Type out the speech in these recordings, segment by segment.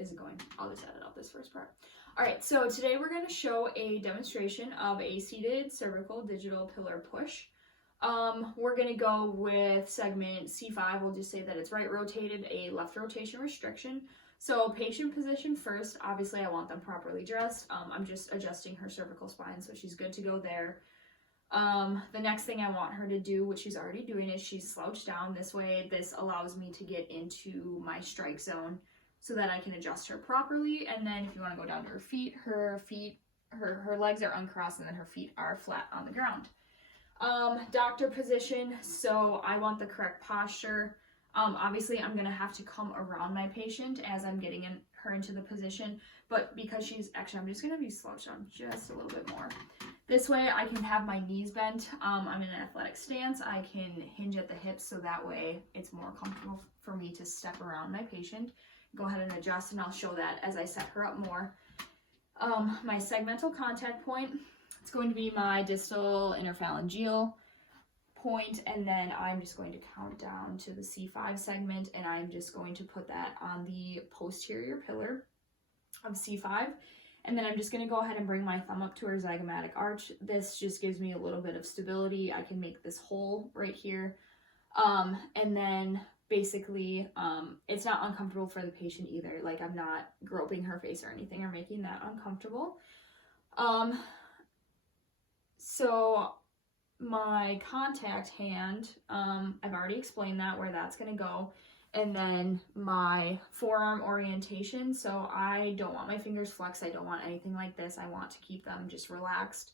is it going? I'll just edit out this first part. All right, so today we're going to show a demonstration of a seated cervical digital pillar push. We're going to go with segment C5. We'll just say that it's right rotated, a left rotation restriction. So patient position first, obviously I want them properly dressed. I'm just adjusting her cervical spine so she's good to go there. The next thing I want her to do, which she's already doing, is she's slouched down. This way, this allows me to get into my strike zone so that I can adjust her properly. And then if you want to go down to her feet, her legs are uncrossed and then her feet are flat on the ground. Doctor position, so I want the correct posture. Obviously I'm going to have to come around my patient as I'm getting her into the position, but because she's, actually I'm just going to be slouched down just a little bit more. This way I can have my knees bent. I'm in an athletic stance. I can hinge at the hips so that way it's more comfortable for me to step around my patient. Go ahead and adjust, and I'll show that as I set her up more. My segmental contact point, it's going to be my distal interphalangeal point, and then I'm just going to count down to the C5 segment, and I'm just going to put that on the posterior pillar of C5. And then I'm just going to go ahead and bring my thumb up to her zygomatic arch. This just gives me a little bit of stability. I can make this hole right here. And then basically, it's not uncomfortable for the patient either. Like, I'm not groping her face or anything or making that uncomfortable. So my contact hand, I've already explained that, where that's going to go. And then my forearm orientation, so I don't want my fingers flexed. I don't want anything like this. I want to keep them just relaxed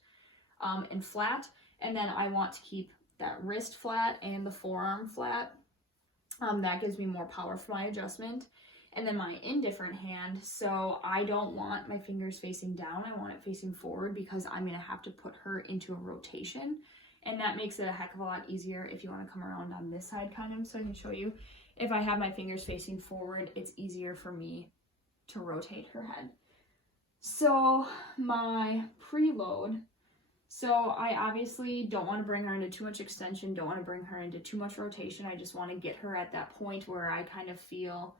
and flat. And then I want to keep that wrist flat and the forearm flat. That gives me more power for my adjustment. And then my indifferent hand, so I don't want my fingers facing down. I want it facing forward because I'm going to have to put her into a rotation. And that makes it a heck of a lot easier if you want to come around on this side kind of, so I can show you. If I have my fingers facing forward, it's easier for me to rotate her head. So my preload, so I obviously don't want to bring her into too much extension, don't want to bring her into too much rotation. I just want to get her at that point where I kind of feel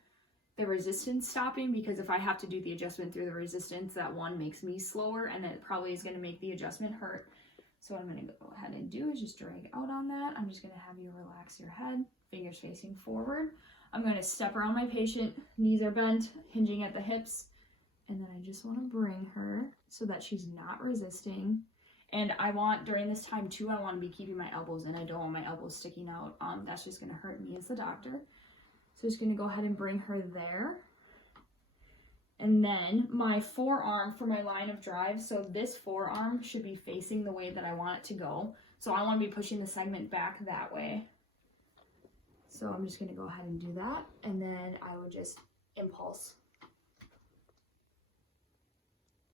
the resistance stopping, because if I have to do the adjustment through the resistance, that one makes me slower, and it probably is going to make the adjustment hurt. So what I'm going to go ahead and do is just drag out on that. I'm just going to have you relax your head, fingers facing forward. I'm going to step around my patient, knees are bent, hinging at the hips, and then I just want to bring her so that she's not resisting. And I want, during this time too, I want to be keeping my elbows in. I don't want my elbows sticking out. That's just going to hurt me as the doctor. So just going to go ahead and bring her there. And then my forearm for my line of drive, so this forearm should be facing the way that I want it to go. So I want to be pushing the segment back that way. So I'm just going to go ahead and do that. And then I would just impulse